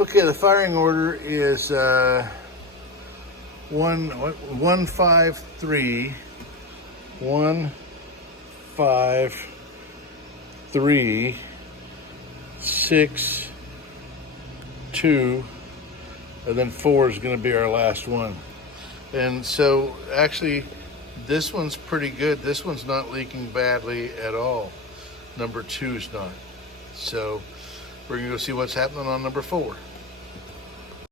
Okay, the firing order is 153 153 6 2, and then 4 is going to be our last one. And so actually this one's pretty good. This one's not leaking badly at all. Number 2 is not. So we're gonna go see what's happening on number 4.